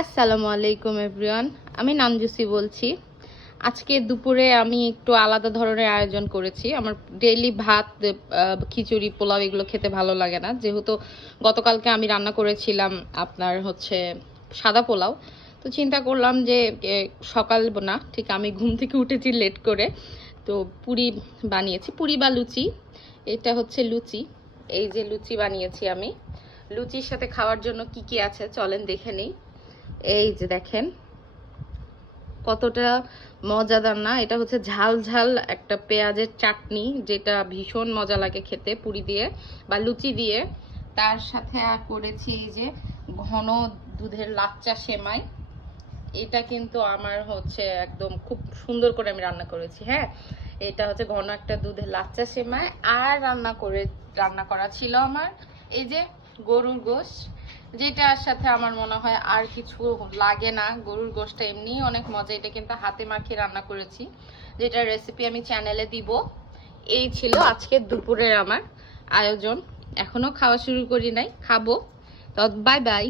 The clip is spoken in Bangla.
আসসালামু আলাইকুম এভরিওয়ান আমি নামজুসি বলছি। আজকে দুপুরে আমি একটু আলাদা ধরনের আয়োজন করেছি। আমার ডেইলি ভাত খিচুড়ি, পোলাও, এগুলো খেতে ভালো লাগে না। যেহেতু গতকালকে আমি রান্না করেছিলাম আপনার হচ্ছে সাদা পোলাও। তো চিন্তা করলাম যে সকাল না, ঠিক আমি ঘুম থেকে উঠেছি লেট করে। তো পুরি বানিয়েছি। পুরি বা লুচি, এটা হচ্ছে লুচি। এই যে লুচি বানিয়েছি আমি। লুচির সাথে খাওয়ার জন্য কি কি আছে চলেন দেখে নিই। এই যে দেখেন, কতটা মজাদার না? এটা হচ্ছে ঝাল ঝাল একটা পেঁয়াজের চাটনি, যেটা ভীষণ মজা লাগে খেতে পুরি দিয়ে বা লুচি দিয়ে। তার সাথে করেছি এই যে ঘন দুধের লাচ্চা সেমাই। এটা কিন্তু আমার হচ্ছে একদম খুব সুন্দর করে আমি রান্না করেছি হ্যাঁ? এটা হচ্ছে ঘন একটা দুধের লাচ্চা সেমাই। আর রান্না করে, রান্না করা ছিল আমার এই যে গরুর গোশ। যেটার সাথে আমার মনে হয় আর কিছু লাগে না। গরুর গোশটা এমনি অনেক মজা। এটা কিন্তু হাতে মাখিয়ে রান্না করেছি। যেটার রেসিপি আমি চ্যানেলে দিব। এই ছিল আজকে দুপুরের আমার আয়োজন। এখনও খাওয়া শুরু করি নাই। খাব। তো বাই বাই